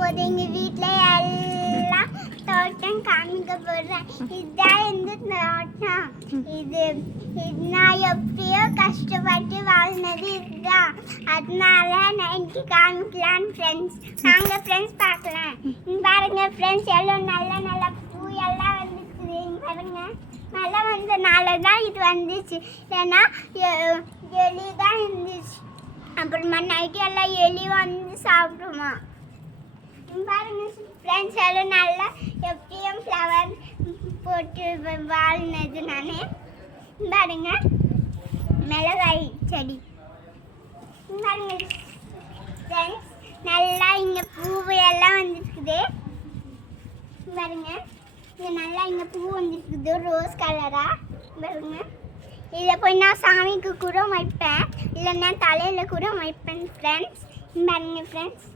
போது எங்கள் வீட்டில் எல்லாம் தோட்டம் காமிக்க போடுறேன். இதுதான் எந்த தோட்டம். இது நான் எப்படியோ கஷ்டப்பட்டு வாழ்ந்தது இதுதான். அதனால நான் இன்னைக்கு காமிக்கலான்னு ஃப்ரெண்ட்ஸ். நாங்கள் ஃப்ரெண்ட்ஸ் பார்க்கலாம். பாருங்க ஃப்ரெண்ட்ஸ், எல்லாம் நல்ல நல்ல பூ எல்லாம் வந்துருக்குது. பாருங்க நல்லா வந்தனால தான் இது வந்துச்சு. இல்லைன்னா எலி தான் இருந்துச்சு. அப்புறமா நைட்டு எல்லாம் எலி வந்து சாப்பிடுமா. பாருங்க ஃப்ரெண்ட்ஸ், எல்லாம் நல்லா எப்படியும் ஃப்ளவர் போட்டு வாழ்னது நான். பாருங்க மிளகாய் செடி. பாருங்க ஃப்ரெண்ட்ஸ், நல்லா இங்கே பூவு எல்லாம் வந்துருக்குது. பாருங்க இங்கே நல்லா இங்கே பூ வந்துருக்குது ரோஸ் கலராக. பாருங்க இதை போய் நான் சாமிக்கு கூட வைப்பேன், இல்லைன்னா தலையில் கூட வைப்பேன் ஃப்ரெண்ட்ஸ். பாருங்க ஃப்ரெண்ட்ஸ்.